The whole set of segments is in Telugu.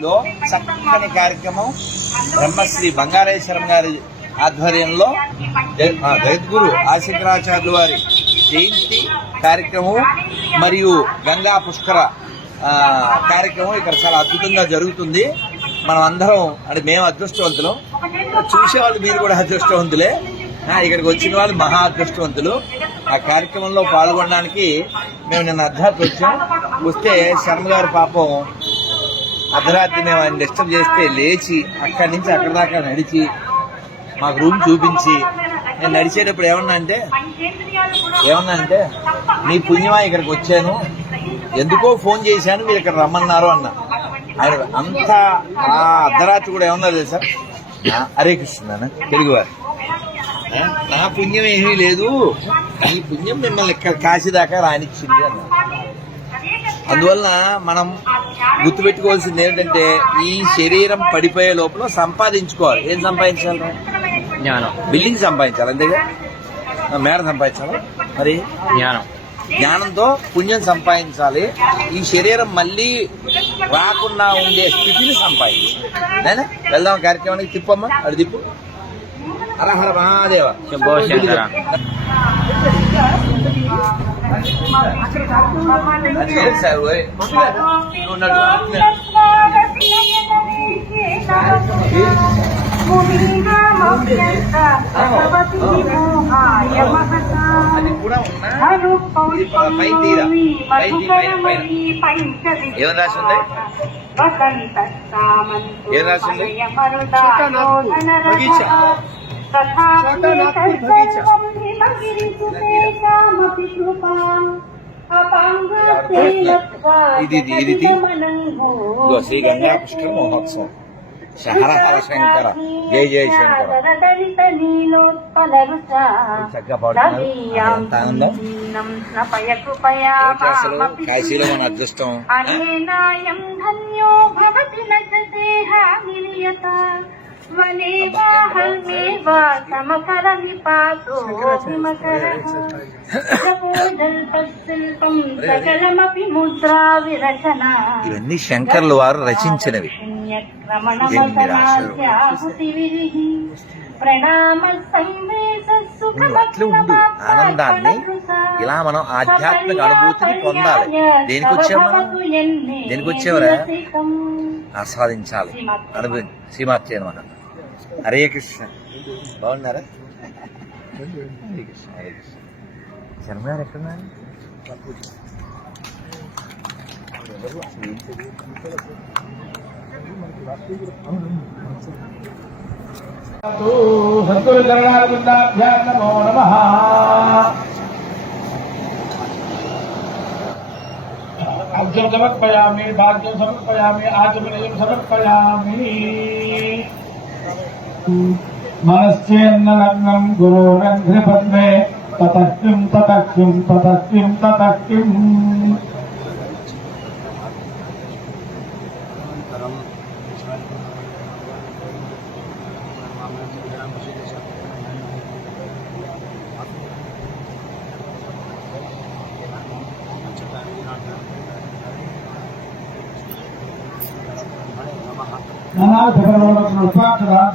లో చక్కని కార్యక్రమం బ్రహ్మశ్రీ బంగారేశ్వరం గారి ఆధ్వర్యంలో జగద్గురు ఆశంకరాచార్యుల వారి జయంతి కార్యక్రమం మరియు గంగా పుష్కర కార్యక్రమం ఇక్కడ చాలా అద్భుతంగా జరుగుతుంది. మనం అందరం అంటే మేము అదృష్టవంతులం, చూసేవాళ్ళు మీరు కూడా అదృష్టవంతులే, ఇక్కడికి వచ్చిన వాళ్ళు మహా అదృష్టవంతులు. ఆ కార్యక్రమంలో పాల్గొనడానికి మేము నిన్న అర్ధరాత్రి వస్తే శర్మ గారి పాపం అర్ధరాత్రి మేము ఆయన డిస్టర్బ్ చేస్తే లేచి అక్కడి నుంచి అక్కడి దాకా నడిచి మాకు రూమ్ చూపించి, నేను నడిచేటప్పుడు ఏమన్నా అంటే మీ పుణ్యమా ఇక్కడికి వచ్చాను, ఎందుకో ఫోన్ చేశాను మీరు ఇక్కడ రమ్మన్నారు అన్న. ఆయన అంత ఆ అర్ధరాత్రి కూడా ఏమన్నా తెలుసా, హరే కృష్ణ తెలుగువారు, నా పుణ్యం ఏమీ లేదు, ఈ పుణ్యం మిమ్మల్ని ఇక్కడ కాశీ దాకా రానిచ్చింది అన్న. అందువలన మనం గుర్తుపెట్టుకోవాల్సింది ఏంటంటే ఈ శరీరం పడిపోయే లోపల సంపాదించుకోవాలి. ఏం సంపాదించాలి? జ్ఞానం. బిల్డింగ్ సంపాదించాలి, అంతేగా మేడ సంపాదించాలి, మరి జ్ఞానంతో పుణ్యం సంపాదించాలి. ఈ శరీరం మళ్ళీ రాకుండా ఉండే స్థితిని సంపాదించాలి. నేనా వెళ్దాం కార్యక్రమానికి, తిప్పమ్మా అది తిప్పు. హరహర మహాదేవ. ఏమని రాసింది? ఏం రాసింది? ఇది శ్రీ గంగా పుష్కర మహోత్సవం. హర శంకర, జయ జయ శంకర. చక్కగా పాడుతున్నారు, ఎంత ఆనందం. అసలు కాశీలో మన అదృష్టం. ఇవన్నీ శంకర్లు వారు రచించినవి. అట్లా ఉండు ఆనందాన్ని, ఇలా మనం ఆధ్యాత్మిక అనుభూతిని పొందాలి. దేనికి వచ్చేవరా? ఆస్వాదించాలి, అనుభవించాలి. శ్రీమాత్రే నమః. హరే కృష్ణ. బాగున్నారా? హరే కృష్ణ, హరే కృష్ణ. శర్మ గారు ఎక్కడున్నారు? నమో నమః. అర్ఘ్యం సమర్పయామి, భాగ్యం సమర్పయామి, ఆచమనీయం సమర్పయామి. మనశ్చేన్నలగ్నం గురోరఘ్రపద్మే తతఃకిం తతఃకిం తతఃకిం తతఃకిం.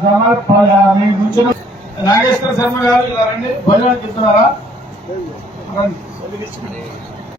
సమర్పయామి. నాగేశ్వర శర్మ గారు ఇలా రండి, భోజనం చెప్తున్నారా?